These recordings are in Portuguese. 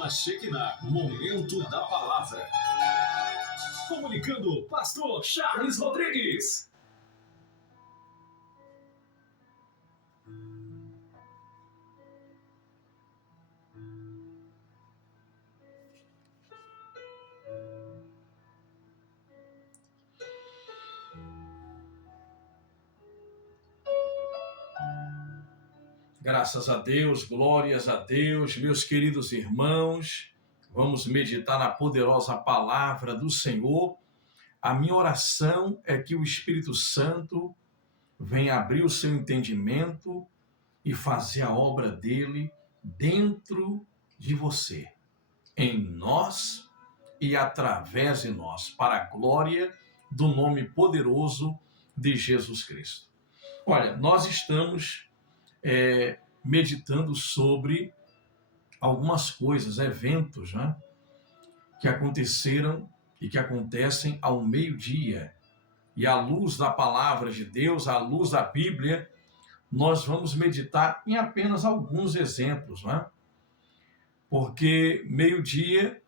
Programa Shekinah, Momento da Palavra. Comunicando, Pastor Charles Rodrigues. Graças a Deus, glórias a Deus, meus queridos irmãos, vamos meditar na poderosa palavra do Senhor. A minha oração é que o Espírito Santo venha abrir o seu entendimento e fazer a obra dele dentro de você, em nós e através de nós, para a glória do nome poderoso de Jesus Cristo. Olha, nós estamos meditando sobre algumas coisas, eventos, né, que aconteceram e que acontecem ao meio-dia. E à luz da palavra de Deus, à luz da Bíblia, nós vamos meditar em apenas alguns exemplos, né? Porque meio-dia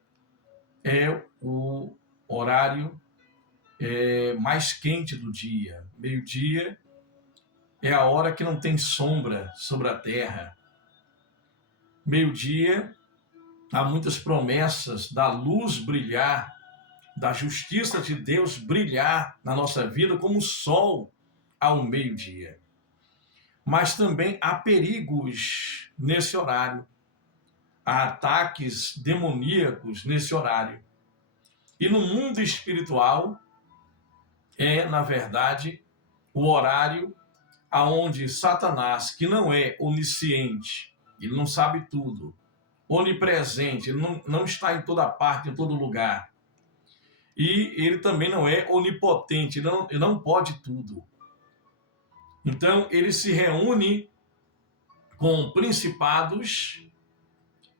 é o horário mais quente do dia. Meio-dia é a hora que não tem sombra sobre a terra. Meio-dia, há muitas promessas da luz brilhar, da justiça de Deus brilhar na nossa vida como o sol ao meio-dia. Mas também há perigos nesse horário. Há ataques demoníacos nesse horário. E no mundo espiritual na verdade, o horário aonde Satanás, que não é onisciente, ele não sabe tudo, onipresente, ele não está em toda parte, em todo lugar, e ele também não é onipotente, ele não pode tudo. Então, ele se reúne com principados,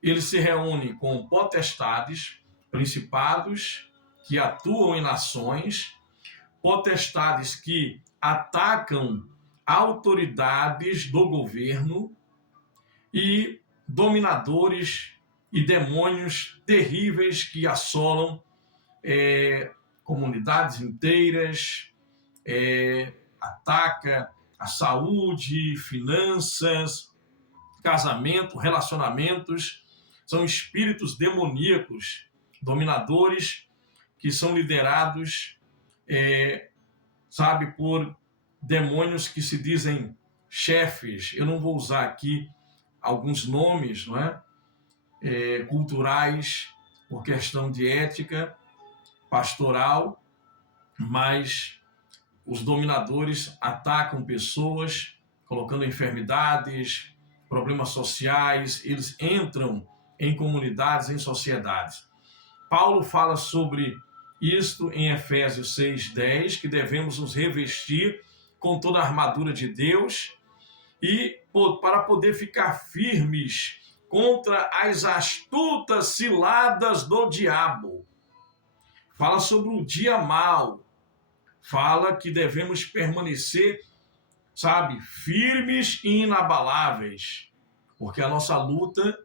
ele se reúne com potestades, principados que atuam em nações, potestades que atacam autoridades do governo e dominadores e demônios terríveis que assolam comunidades inteiras, ataca a saúde, finanças, casamento, relacionamentos. São espíritos demoníacos, dominadores, que são liderados, por demônios que se dizem chefes. Eu não vou usar aqui alguns nomes, não é? Culturais, por questão de ética pastoral, mas os dominadores atacam pessoas, colocando enfermidades, problemas sociais, eles entram em comunidades, em sociedades. Paulo fala sobre isto em Efésios 6:10, que devemos nos revestir com toda a armadura de Deus e para poder ficar firmes contra as astutas ciladas do diabo. Fala sobre o dia mau, fala que devemos permanecer, firmes e inabaláveis, porque a nossa luta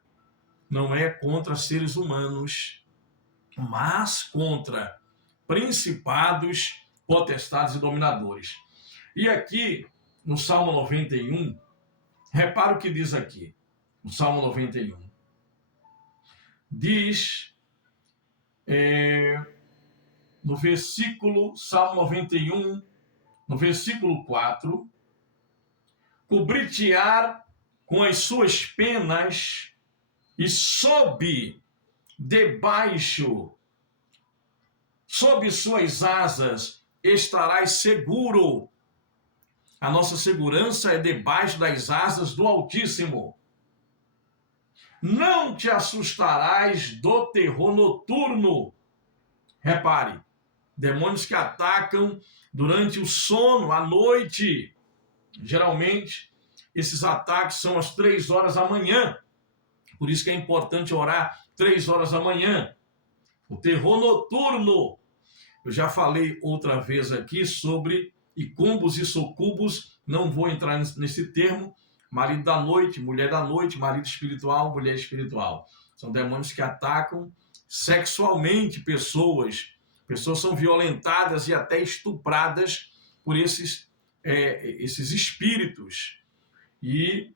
não é contra seres humanos, mas contra principados, potestades e dominadores. E aqui, no Salmo 91, repara o que diz aqui, no Salmo 91. Diz, Salmo 91, no versículo 4, cobrir-te-á com as suas penas e sob suas asas estarás seguro. A nossa segurança é debaixo das asas do Altíssimo. Não te assustarás do terror noturno. Repare, demônios que atacam durante o sono, à noite. Geralmente, esses ataques são às 3 horas da manhã. Por isso que é importante orar 3 horas da manhã. O terror noturno. Eu já falei outra vez aqui sobre incumbos e sucubos, não vou entrar nesse termo. Marido da noite, mulher da noite, marido espiritual, mulher espiritual. São demônios que atacam sexualmente pessoas. Pessoas são violentadas e até estupradas por esses espíritos. E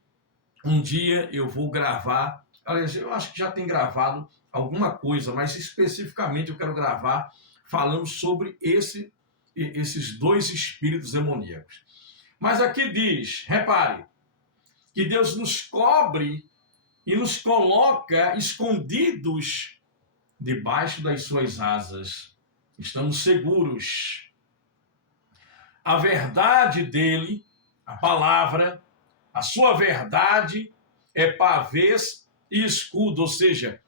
um dia eu vou gravar, aliás, eu acho que já tem gravado alguma coisa, mas especificamente eu quero gravar falando sobre esses dois espíritos demoníacos. Mas aqui diz, repare, que Deus nos cobre e nos coloca escondidos debaixo das suas asas. Estamos seguros. A verdade dele, a palavra, a sua verdade é pavês e escudo, ou seja,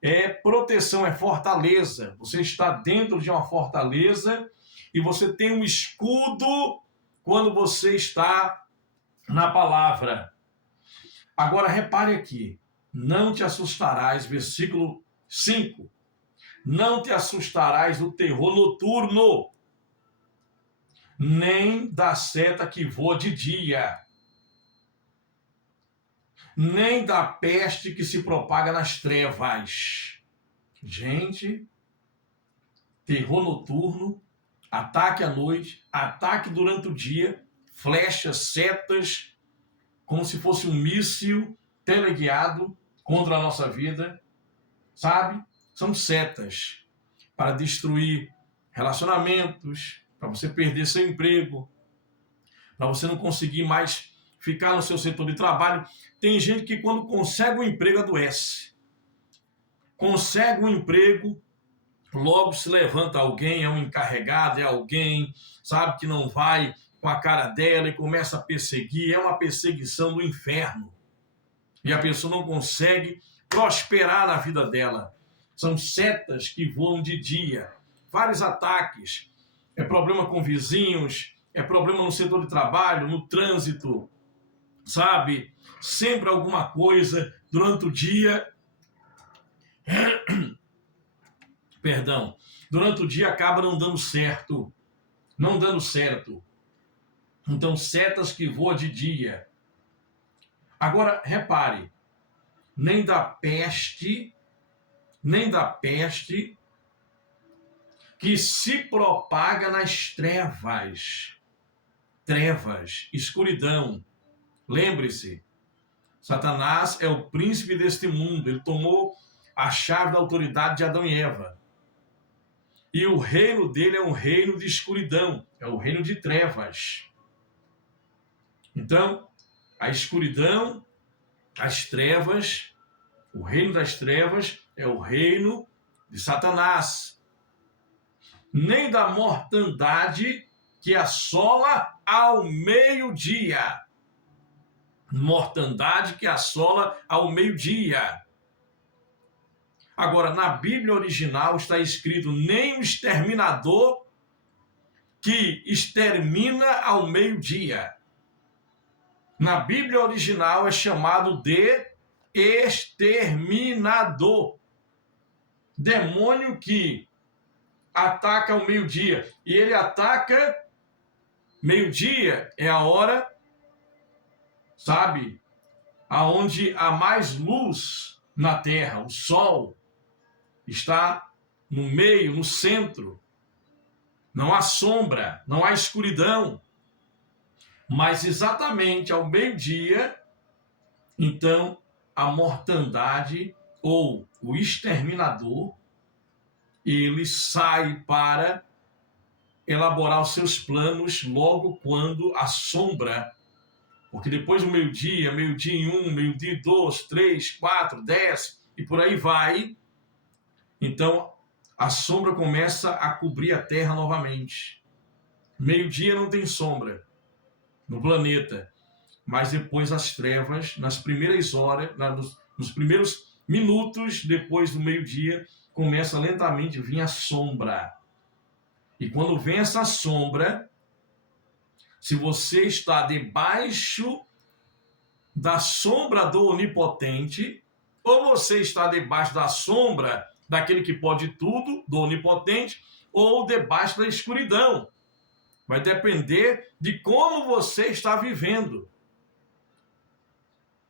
é proteção, é fortaleza. Você está dentro de uma fortaleza e você tem um escudo quando você está na palavra. Agora repare aqui, não te assustarás, versículo 5. Não te assustarás do terror noturno, nem da seta que voa de dia, nem da peste que se propaga nas trevas. Gente, terror noturno, ataque à noite, ataque durante o dia, flechas, setas, como se fosse um míssil teleguiado contra a nossa vida, sabe? São setas para destruir relacionamentos, para você perder seu emprego, para você não conseguir mais ficar no seu setor de trabalho. Tem gente que quando consegue um emprego adoece. Consegue um emprego, logo se levanta alguém, é um encarregado, é alguém, sabe, que não vai com a cara dela e começa a perseguir. É uma perseguição do inferno. E a pessoa não consegue prosperar na vida dela. São setas que voam de dia. Vários ataques. É problema com vizinhos, é problema no setor de trabalho, no trânsito, sabe? Sempre alguma coisa durante o dia. Perdão. Durante o dia acaba não dando certo. Não dando certo. Então, setas que voam de dia. Agora, repare. Nem da peste que se propaga nas trevas. Trevas, escuridão. Lembre-se, Satanás é o príncipe deste mundo. Ele tomou a chave da autoridade de Adão e Eva. E o reino dele é um reino de escuridão, é o reino de trevas. Então, a escuridão, as trevas, o reino das trevas é o reino de Satanás. Nem da mortandade que assola ao meio-dia. Mortandade que assola ao meio-dia. Agora, na Bíblia original está escrito nem o exterminador que extermina ao meio-dia. Na Bíblia original é chamado de exterminador. Demônio que ataca ao meio-dia. E ele ataca meio-dia, é a hora, sabe, aonde há mais luz na terra. O sol está no meio, no centro. Não há sombra, não há escuridão. Mas exatamente ao meio-dia, então, a mortandade ou o exterminador, ele sai para elaborar os seus planos logo quando a sombra, porque depois do meio-dia, meio-dia em 1, meio-dia em 2, 3, 4, 10 e por aí vai, então a sombra começa a cobrir a Terra novamente. Meio-dia não tem sombra no planeta, mas depois as trevas, nas primeiras horas, nos primeiros minutos depois do meio-dia, começa lentamente a vir a sombra. E quando vem essa sombra, se você está debaixo da sombra do Onipotente, ou você está debaixo da sombra daquele que pode tudo, do Onipotente, ou debaixo da escuridão. Vai depender de como você está vivendo,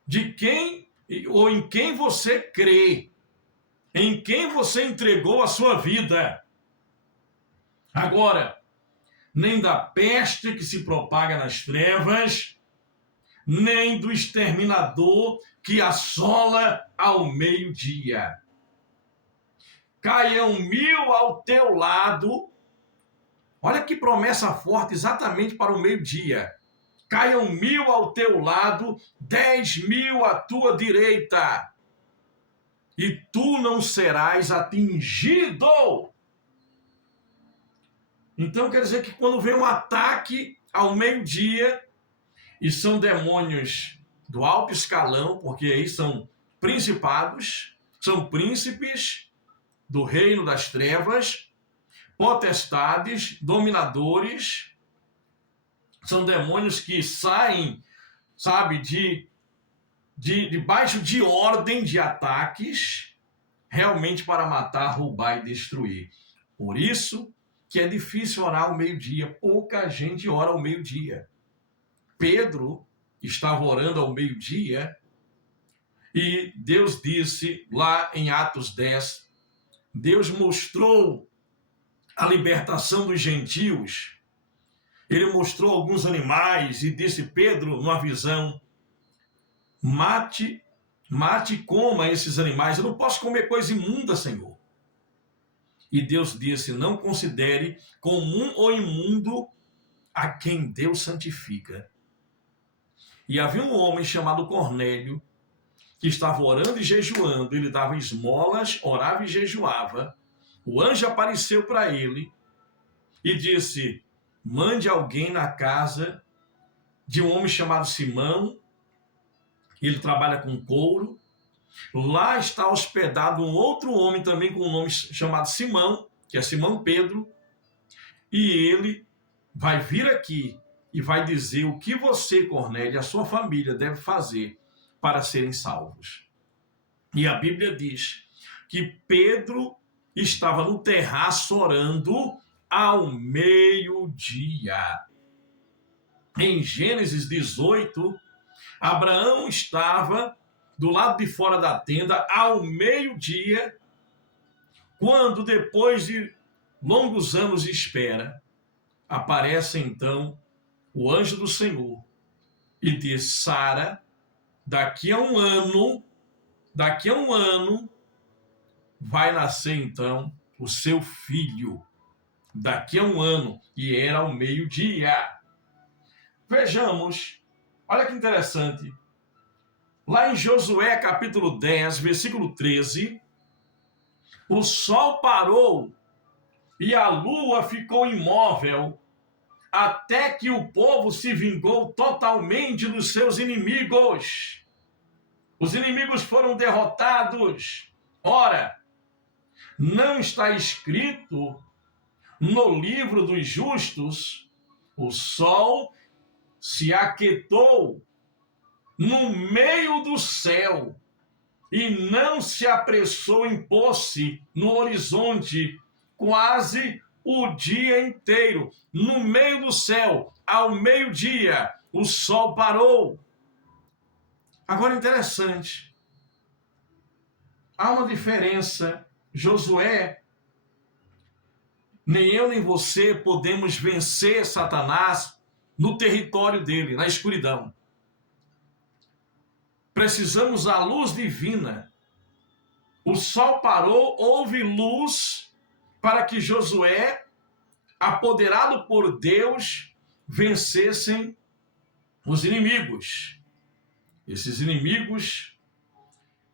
de quem ou em quem você crê. em quem você entregou a sua vida. Agora, nem da peste que se propaga nas trevas, nem do exterminador que assola ao meio-dia. Caiam 1000 ao teu lado. Olha que promessa forte exatamente para o meio-dia. Caiam 1000 ao teu lado, 10.000 à tua direita, e tu não serás atingido. Então quer dizer que quando vem um ataque ao meio-dia, e são demônios do alto escalão, porque aí são principados, são príncipes do reino das trevas, potestades, dominadores, são demônios que saem, sabe, debaixo de ordem de ataques, realmente para matar, roubar e destruir. Por isso que é difícil orar ao meio-dia, pouca gente ora ao meio-dia. Pedro estava orando ao meio-dia e Deus disse lá em Atos 10, Deus mostrou a libertação dos gentios. Ele mostrou alguns animais e disse, Pedro, numa visão, mate e coma esses animais. Eu não posso comer coisa imunda, Senhor. E Deus disse, não considere comum ou imundo a quem Deus santifica. E havia um homem chamado Cornélio, que estava orando e jejuando, ele dava esmolas, orava e jejuava. O anjo apareceu para ele e disse, mande alguém na casa de um homem chamado Simão, ele trabalha com couro. Lá está hospedado um outro homem também com um nome chamado Simão, que é Simão Pedro, e ele vai vir aqui e vai dizer o que você, Cornélio, e a sua família deve fazer para serem salvos. E a Bíblia diz que Pedro estava no terraço orando ao meio-dia. Em Gênesis 18, Abraão estava do lado de fora da tenda ao meio-dia, quando depois de longos anos de espera, aparece então o anjo do Senhor e diz, Sara, daqui a um ano, vai nascer então o seu filho. Daqui a um ano, e era ao meio-dia. Vejamos, olha que interessante. Lá em Josué capítulo 10, versículo 13, o sol parou e a lua ficou imóvel, até que o povo se vingou totalmente dos seus inimigos. Os inimigos foram derrotados. Ora, não está escrito no livro dos justos, o sol se aquietou no meio do céu e não se apressou em pôr-se no horizonte quase o dia inteiro. No meio do céu, ao meio-dia, o sol parou. Agora, interessante, há uma diferença. Josué, nem eu nem você podemos vencer Satanás no território dele, na escuridão. Precisamos da luz divina. O sol parou, houve luz para que Josué, apoderado por Deus, vencessem os inimigos. Esses inimigos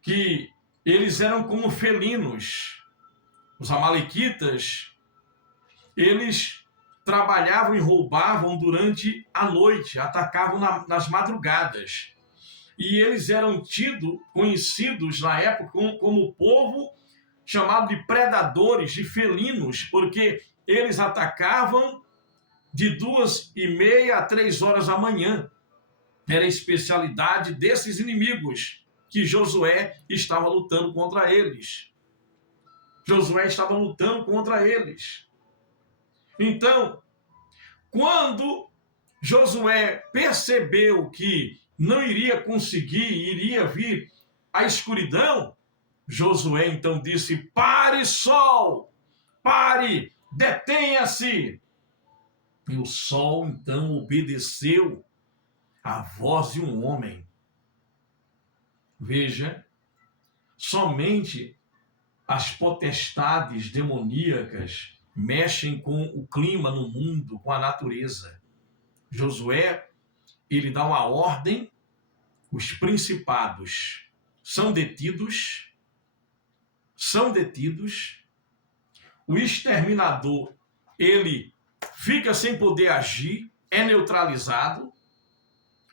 que eles eram como felinos. Os amalequitas, eles trabalhavam e roubavam durante a noite, atacavam nas madrugadas. E eles eram conhecidos na época como o povo chamado de predadores, de felinos, porque eles atacavam de 2:30 a 3 horas da manhã. Era a especialidade desses inimigos que Josué estava lutando contra eles. Josué estava lutando contra eles. Então, quando Josué percebeu que não iria conseguir, iria vir a escuridão, Josué então disse: pare, sol, pare, detenha-se. E o sol então obedeceu à voz de um homem. Veja, somente as potestades demoníacas mexem com o clima no mundo, com a natureza. Josué, ele dá uma ordem, os principados são detidos, o exterminador, ele fica sem poder agir, é neutralizado,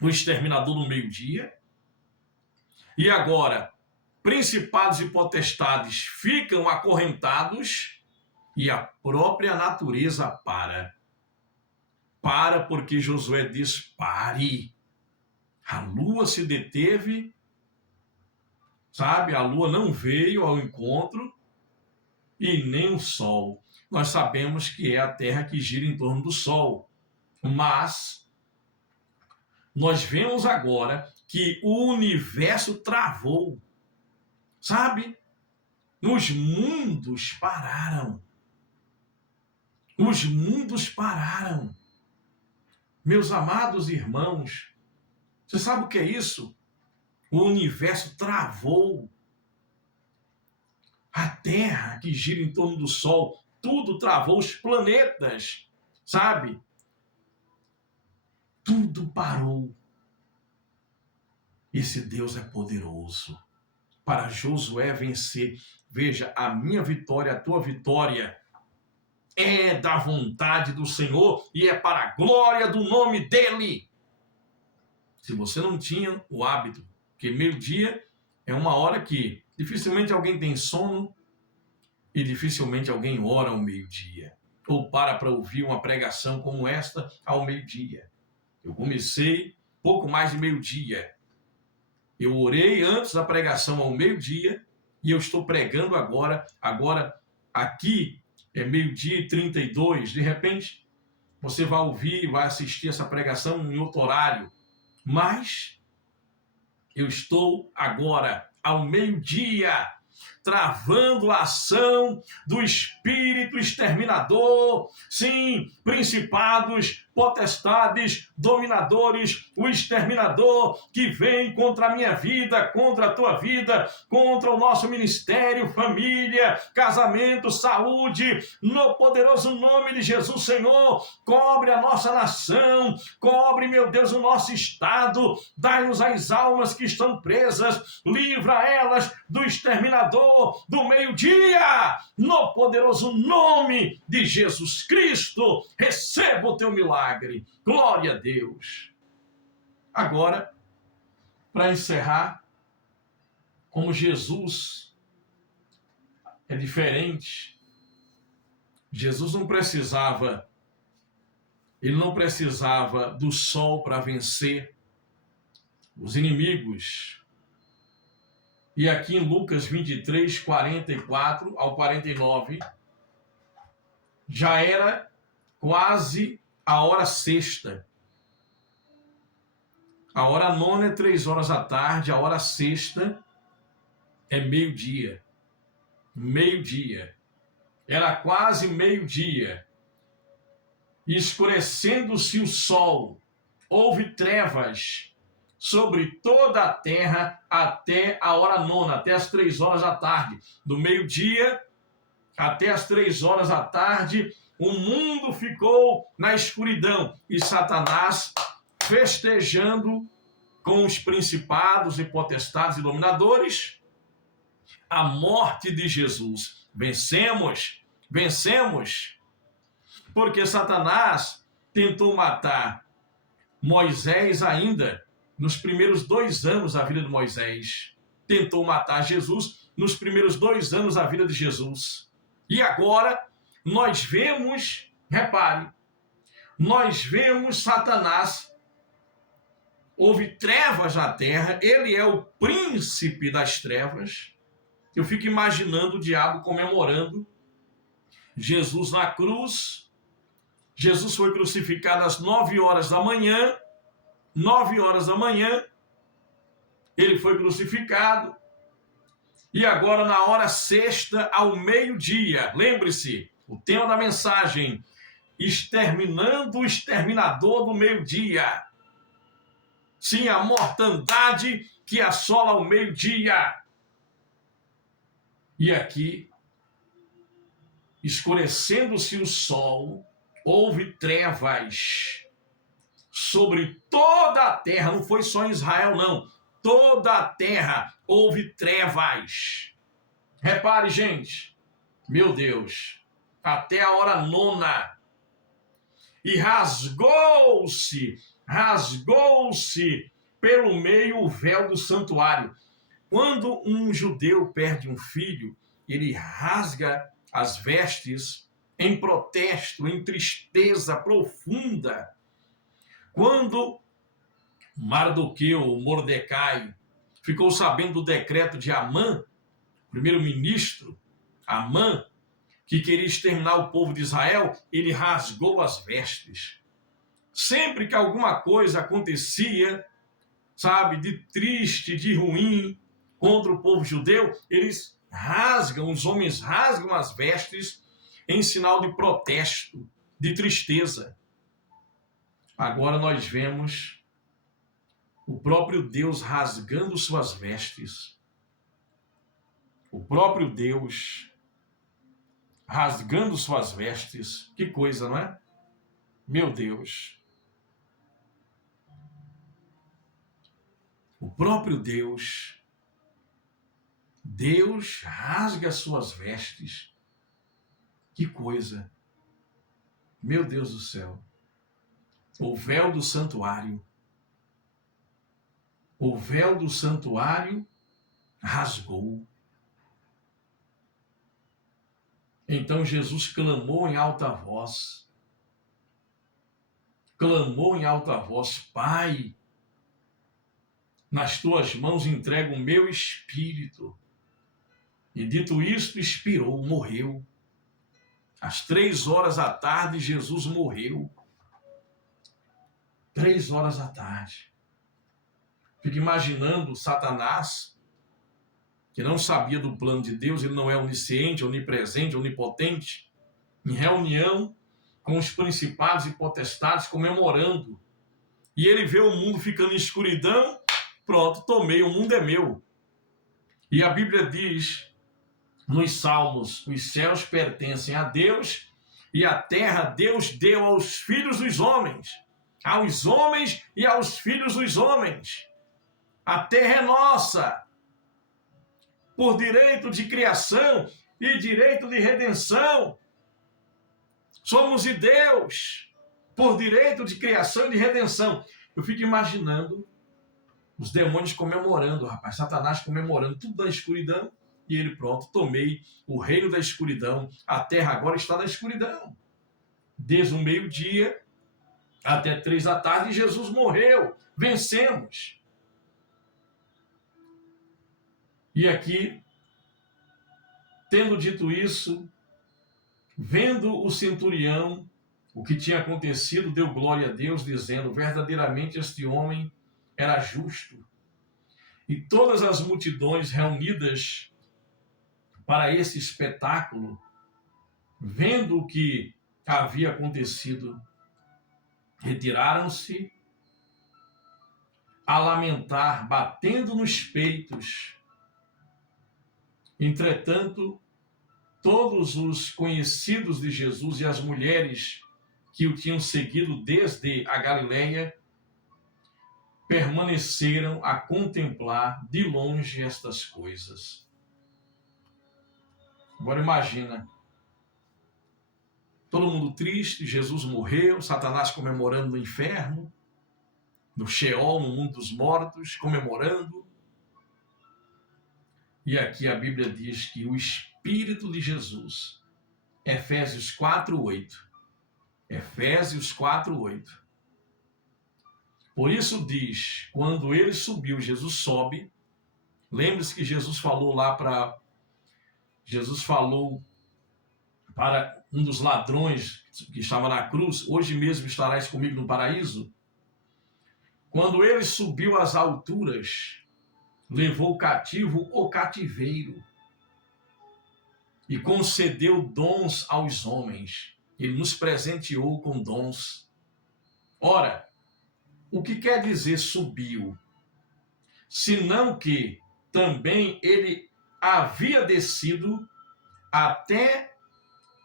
o exterminador no meio-dia, e agora, principados e potestades ficam acorrentados e a própria natureza para. Para porque Josué diz: pare. A lua se deteve, sabe? A lua não veio ao encontro e nem o sol. Nós sabemos que é a Terra que gira em torno do sol, mas nós vemos agora que o universo travou, sabe? Os mundos pararam. Os mundos pararam. Meus amados irmãos, você sabe o que é isso? O universo travou. A Terra que gira em torno do Sol, tudo travou, os planetas, sabe? Tudo parou. Esse Deus é poderoso para Josué vencer. Veja, a minha vitória, a tua vitória é da vontade do Senhor e é para a glória do nome dele. Se você não tinha o hábito, porque meio-dia é uma hora que dificilmente alguém tem sono e dificilmente alguém ora ao meio-dia ou para ouvir uma pregação como esta ao meio-dia. Eu comecei pouco mais de meio-dia. Eu orei antes da pregação ao meio-dia e eu estou pregando agora. Agora, aqui é meio-dia e 32. De repente, você vai ouvir, vai assistir essa pregação em outro horário. Mas eu estou agora ao meio-dia travando a ação do espírito exterminador, sim, principados, potestades, dominadores, o exterminador que vem contra a minha vida, contra a tua vida, contra o nosso ministério, família, casamento, saúde, no poderoso nome de Jesus, Senhor, cobre a nossa nação, cobre, meu Deus, o nosso estado, dai-nos as almas que estão presas, livra elas do exterminador do meio-dia, no poderoso nome de Jesus Cristo, receba o teu milagre. Glória a Deus. Agora, para encerrar, como Jesus é diferente, Jesus não precisava do sol para vencer os inimigos. E aqui em Lucas 23, 44 ao 49, já era quase a hora sexta. A hora nona é 3 horas da tarde, a hora sexta é meio-dia. Meio-dia. Era quase meio-dia. Escurecendo-se o sol, houve trevas sobre toda a terra até a hora nona, até as 3 horas da tarde. Do meio-dia até as 3 horas da tarde, o mundo ficou na escuridão e Satanás festejando com os principados e potestades e dominadores a morte de Jesus. Vencemos, porque Satanás tentou matar Moisés ainda nos primeiros 2 anos da vida de Moisés. Tentou matar Jesus nos primeiros 2 anos da vida de Jesus. E agora nós vemos, repare, nós vemos Satanás, houve trevas na terra, ele é o príncipe das trevas. Eu fico imaginando o diabo comemorando Jesus na cruz. Jesus foi crucificado às 9 horas da manhã, 9 horas da manhã, ele foi crucificado, E agora, na hora sexta, ao meio-dia, lembre-se, o tema da mensagem: exterminando o exterminador do meio-dia. Sim, a mortandade que assola ao meio-dia. E aqui, escurecendo-se o sol, houve trevas sobre toda a terra. Não foi só em Israel, não. Toda a terra houve trevas. Repare, gente, meu Deus, até a hora nona. E rasgou-se pelo meio o véu do santuário. Quando um judeu perde um filho, ele rasga as vestes em protesto, em tristeza profunda. Quando Mardoqueu, Mordecai, ficou sabendo do decreto de Amã, primeiro-ministro Amã, que queria exterminar o povo de Israel, ele rasgou as vestes. Sempre que alguma coisa acontecia, sabe, de triste, de ruim contra o povo judeu, eles rasgam, os homens rasgam as vestes em sinal de protesto, de tristeza. Agora nós vemos o próprio Deus rasgando suas vestes. O próprio Deus rasgando suas vestes. Que coisa, não é? Meu Deus. O próprio Deus rasga suas vestes. Que coisa. Meu Deus do céu. O véu do santuário. O véu do santuário rasgou. Então Jesus clamou em alta voz. Clamou em alta voz: Pai, nas tuas mãos entrego o meu espírito. E dito isto, expirou, morreu. Às 3 horas da tarde, Jesus morreu. 3 horas da tarde. Fico imaginando Satanás, que não sabia do plano de Deus, ele não é onisciente, onipresente, onipotente, em reunião com os principados e potestades, comemorando. E ele vê o mundo ficando em escuridão, pronto, tomei, o mundo é meu. E a Bíblia diz, nos Salmos, os céus pertencem a Deus e a terra Deus deu aos filhos dos homens. Aos homens e aos filhos dos homens. A terra é nossa, por direito de criação e direito de redenção. Somos de Deus, por direito de criação e de redenção. Eu fico imaginando os demônios comemorando, rapaz, Satanás comemorando, tudo na escuridão, e ele, pronto, tomei o reino da escuridão, a terra agora está na escuridão. Desde o meio-dia até 3 da tarde, Jesus morreu, vencemos. E aqui, tendo dito isso, vendo o centurião o que tinha acontecido, deu glória a Deus, dizendo: verdadeiramente este homem era justo. E todas as multidões reunidas para esse espetáculo, vendo o que havia acontecido, retiraram-se a lamentar, batendo nos peitos. Entretanto, todos os conhecidos de Jesus e as mulheres que o tinham seguido desde a Galileia permaneceram a contemplar de longe estas coisas. Agora imagina, todo mundo triste, Jesus morreu, Satanás comemorando no inferno, no Sheol, no mundo dos mortos, comemorando. E aqui a Bíblia diz que o Espírito de Jesus, Efésios 4:8. Efésios 4:8. Por isso diz, quando ele subiu, Jesus sobe. Lembre-se que Jesus falou para um dos ladrões que estava na cruz: hoje mesmo estarás comigo no paraíso. Quando ele subiu às alturas, levou cativo o cativeiro e concedeu dons aos homens. Ele nos presenteou com dons. Ora, o que quer dizer subiu? Senão que também ele havia descido até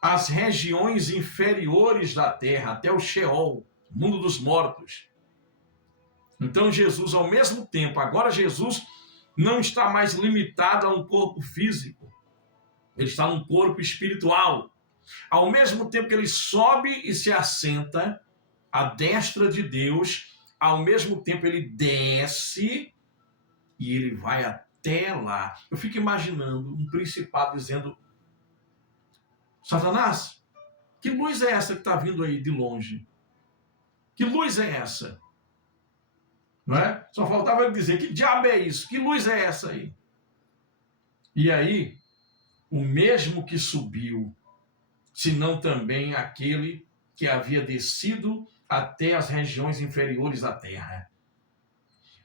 as regiões inferiores da terra, até o Sheol, mundo dos mortos. Então Jesus, ao mesmo tempo, agora Jesus não está mais limitado a um corpo físico, ele está num corpo espiritual. Ao mesmo tempo que ele sobe e se assenta à destra de Deus, ao mesmo tempo ele desce e ele vai até lá. Eu fico imaginando um principado dizendo: Satanás, que luz é essa que está vindo aí de longe? Que luz é essa? Não é? Só faltava ele dizer: que diabo é isso? Que luz é essa aí? E aí, o mesmo que subiu, senão também aquele que havia descido até as regiões inferiores da terra.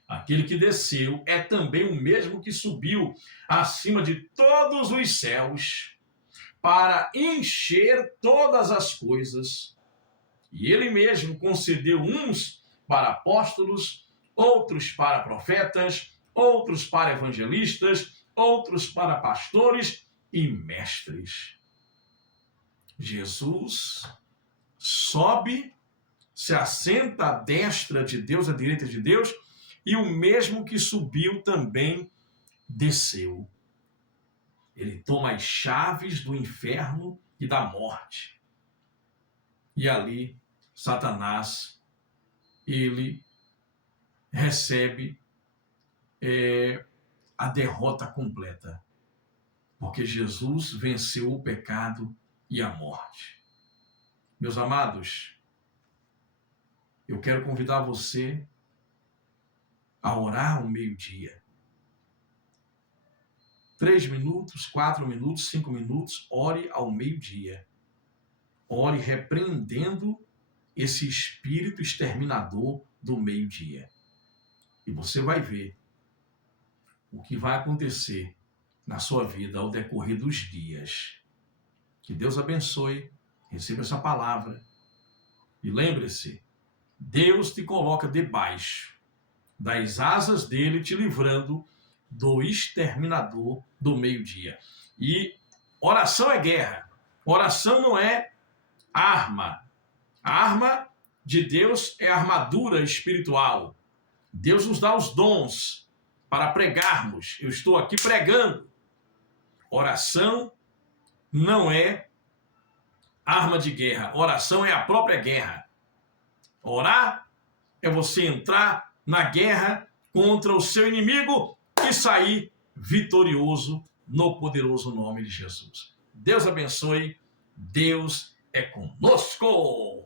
Aquele que desceu é também o mesmo que subiu acima de todos os céus para encher todas as coisas. E ele mesmo concedeu uns para apóstolos, outros para profetas, outros para evangelistas, outros para pastores e mestres. Jesus sobe, se assenta à destra de Deus, à direita de Deus, e o mesmo que subiu também desceu. Ele toma as chaves do inferno e da morte. E ali, Satanás, ele recebe a derrota completa. Porque Jesus venceu o pecado e a morte. Meus amados, eu quero convidar você a orar ao meio-dia. 3 minutos, 4 minutos, 5 minutos, ore ao meio-dia. Ore repreendendo esse espírito exterminador do meio-dia. E você vai ver o que vai acontecer na sua vida ao decorrer dos dias. Que Deus abençoe, receba essa palavra. E lembre-se, Deus te coloca debaixo das asas dele, te livrando do exterminador do meio-dia. E oração é guerra. Oração não é arma. A arma de Deus é a armadura espiritual. Deus nos dá os dons para pregarmos. Eu estou aqui pregando. Oração não é arma de guerra. Oração é a própria guerra. Orar é você entrar na guerra contra o seu inimigo e sair vitorioso no poderoso nome de Jesus. Deus abençoe. Deus é conosco.